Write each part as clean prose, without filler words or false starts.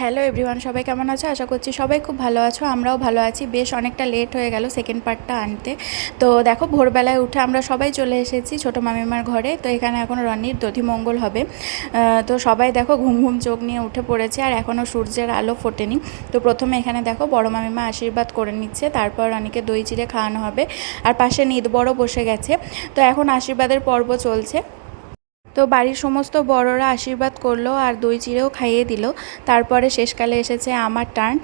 Hello everyone, সবাই কেমন আছো? আশা করছি সবাই খুব ভালো আছো। আমরাও ভালো আছি। বেশ অনেকটা লেট হয়ে গেল সেকেন্ড পার্টটা আনতে। তো দেখো, ভোরবেলায় উঠে আমরা সবাই চলে এসেছি ছোটো মামিমার ঘরে। তো এখানে এখন রনির দধিমঙ্গল হবে। তো সবাই দেখো ঘুম ঘুম চোখ নিয়ে উঠে পড়েছে, আর এখনও সূর্যের আলো ফোটেনি। তো প্রথমে এখানে দেখো বড় মামিমা আশীর্বাদ করে নিচ্ছে, তারপর রনিকে দই চিড়ে খাওয়ানো হবে। আর পাশে নিদ বড় বসে গেছে। তো এখন আশীর্বাদের পর্ব চলছে। তো বাড়ির সমস্ত বড়রা আশীর্বাদ করলো আর দই চিড়েও খাইয়ে দিল। তারপরে শেষকালে এসেছে আমার টার্ন।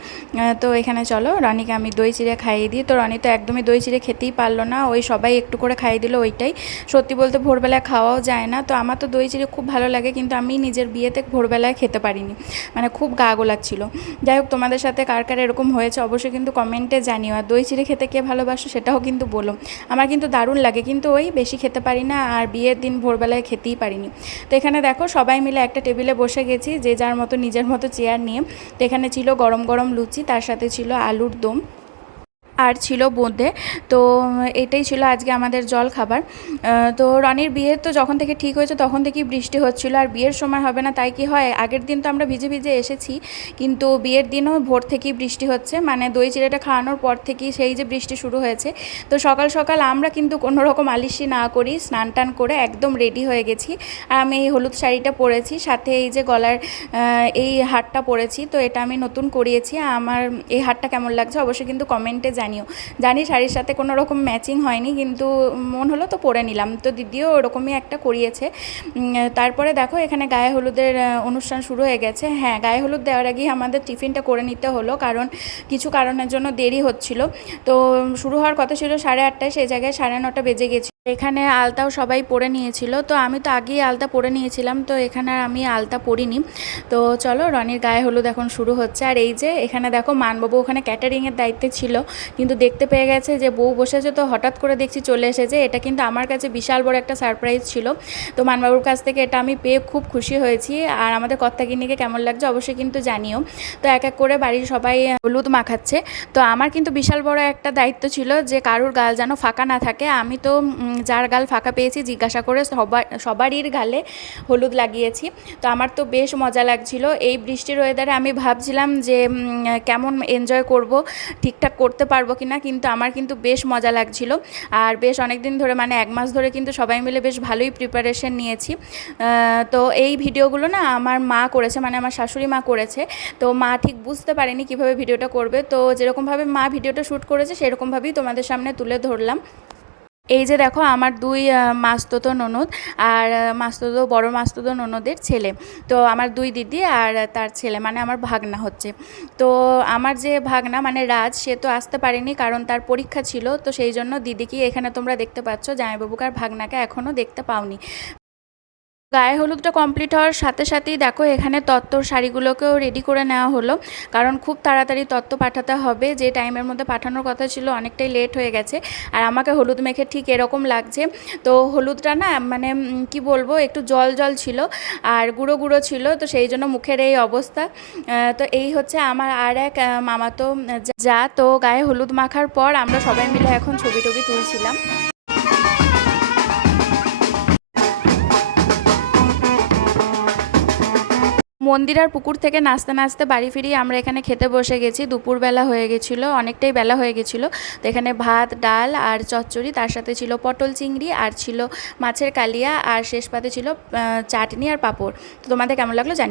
তো এখানে চলো রনিকে আমি দই চিড়ে খাইয়ে দিই। তো রনি তো একদমই দই চিড়ে খেতেই পারলো না, ওই সবাই একটু করে খাইয়ে দিল। ওইটাই সত্যি বলতে ভোরবেলায় খাওয়াও যায় না। তো আমার তো দই চিড়ে খুব ভালো লাগে, কিন্তু আমি নিজের বিয়েতে ভোরবেলায় খেতে পারিনি, মানে খুব গা গোলাচ্ছিল। যাই হোক, তোমাদের সাথে কার কার এরকম হয়েছে অবশ্যই কিন্তু কমেন্টে জানিও। আর দই চিড়ে খেতে কে ভালোবাসো সেটাও কিন্তু বলো। আমার কিন্তু দারুণ লাগে, কিন্তু ওই বেশি খেতে পারি না, আর বিয়ের দিন ভোরবেলায় খেতেই পারিনি। তো এখানে দেখো সবাই মিলে একটা টেবিলে বসে গেছি, যে যার মতো নিজের মতো চেয়ার নিয়ে। তো এখানে ছিল গরম গরম লুচি, তার সাথে ছিল আলুর দম, আর ছিল বোঁদে। তো এটাই ছিল আজকে আমাদের জল খাবার। তো রনির বিয়ের তো যখন থেকে ঠিক হয়েছে তখন থেকেই বৃষ্টি হচ্ছিল, আর বিয়ের সময় হবে না তাই কি হয়, আগের দিন তো আমরা ভিজে ভিজে এসেছি, কিন্তু বিয়ের দিনও ভোর থেকেই বৃষ্টি হচ্ছে, মানে দই চিড়েটা খাওয়ানোর পর থেকেই সেই যে বৃষ্টি শুরু হয়েছে। তো সকাল সকাল আমরা কিন্তু কোনো রকম আলিশি না করি, স্নান টান করে একদম রেডি হয়ে গেছি। আর আমি এই হলুদ শাড়িটা পরেছি, সাথে এই যে গলার এই হারটা পরেছি। তো এটা আমি নতুন করিয়েছি। আমার এই হারটা কেমন লাগছে অবশ্যই কিন্তু কমেন্টে জানি শাড়ির সাথে কোনো রকম ম্যাচিং হয়নি, কিন্তু মন হলো তো পরে নিলাম। তো দিদিও ওরকমই একটা করিয়েছে। তারপরে দেখো এখানে গায়ে হলুদের অনুষ্ঠান শুরু হয়ে গেছে। হ্যাঁ, গায়ে হলুদ দেওয়ার আগেই আমাদের টিফিনটা করে নিতে হলো, কারণ কিছু কারণের জন্য দেরি হচ্ছিল। তো শুরু হওয়ার কথা ছিল 8:30, সেই জায়গায় 9:30 বেজে গেছে। এখানে আলতাও সবাই পরে নিয়েছিল, তো আমি তো আগেই আলতা পরে নিয়েছিলাম, তো এখানে আর আমি আলতা পরিনি। তো চলো রনির গায়ে হলুদ এখন শুরু হচ্ছে। আর এই যে এখানে দেখো মানবাবু ওখানে ক্যাটারিংয়ের দায়িত্বে ছিল, কিন্তু দেখতে পেয়ে গেছে যে বউ বসেছে, তো হঠাৎ করে দেখছি চলে এসেছে। এটা কিন্তু আমার কাছে বিশাল বড় একটা সারপ্রাইজ ছিল। তো মানবাবুর কাছ থেকে এটা আমি পেয়ে খুব খুশি হয়েছি। আর আমাদের কর্তাগিন্নিকে কেমন লাগছে অবশ্যই কিন্তু জানিও। তো এক এক করে বাড়ির সবাই হলুদ মাখাচ্ছে। তো আমার কিন্তু বিশাল বড় একটা দায়িত্ব ছিল যে কারুর গাল যেন ফাঁকা না থাকে। আমি তো যার গাল ফাঁকা পেয়েছি জিজ্ঞাসা করে সবারই গালে হলুদ লাগিয়েছি। তো আমার তো বেশ মজা লাগছিল এই বৃষ্টির ওয়েদারে। আমি ভাবছিলাম যে কেমন এনজয় করব, ঠিকঠাক করতে পারবো কিনা, কিন্তু আমার কিন্তু বেশ মজা লাগছিল। আর বেশ অনেক দিন ধরে, মানে 1 মাস ধরে কিন্তু সবাই মিলে বেশ ভালোই প্রিপারেশন নিয়েছি। তো এই ভিডিওগুলো না আমার মা করেছে, মানে আমার শাশুড়ি মা করেছে। তো মা ঠিক বুঝতে পারেনি কীভাবে ভিডিওটা করবে, তো যেরকমভাবে মা ভিডিওটা শ্যুট করেছে সেরকমভাবেই তোমাদের সামনে তুলে ধরলাম। এই যে দেখো আমার দুই মাস্তুতো ননদ, আর বড় মাস্তুতো ননদের ছেলে। তো আমার দুই দিদি আর তার ছেলে, মানে আমার ভাগনা হচ্ছে। তো আমার যে ভাগনা মানে রাজ, সে তো আসতে পারেনি কারণ তার পরীক্ষা ছিল। তো সেই জন্য দিদিকে এখানে তোমরা দেখতে পাচ্ছ, জামাইবাবুকে আর ভাগনাকে এখনও দেখতে পাওনি। গায়ে হলুদটা কমপ্লিট হওয়ার সাথে সাথেই দেখো এখানে তত্ত্বর শাড়িগুলোকেও রেডি করে নেওয়া হলো, কারণ খুব তাড়াতাড়ি তত্ত্ব পাঠাতে হবে। যে টাইমের মধ্যে পাঠানোর কথা ছিল অনেকটাই লেট হয়ে গেছে। আর আমাকে হলুদ মেখে ঠিক এরকম লাগছে। তো হলুদটা না মানে কি বলবো, একটু জল জল ছিল আর গুঁড়ো গুঁড়ো ছিল, তো সেই জন্য মুখের এই অবস্থা। তো এই হচ্ছে আমার আর এক মামাতো যা। তো গায়ে হলুদ মাখার পর আমরা সবাই মিলে এখন ছবি টবি তুলছিলাম। মন্দির আর পুকুর থেকে নাচতে নাচতে বাড়ি ফিরি আমরা এখানে খেতে বসে গেছি। দুপুরবেলা হয়ে গেছিলো, অনেকটাই বেলা হয়ে গেছিলো। তো এখানে ভাত, ডাল আর চচ্চড়ি, তার সাথে ছিল পটল চিংড়ি, আর ছিল মাছের কালিয়া, আর শেষ পাতে ছিল চাটনি আর পাঁপড়। তো তোমাদের কেমন লাগলো জানি।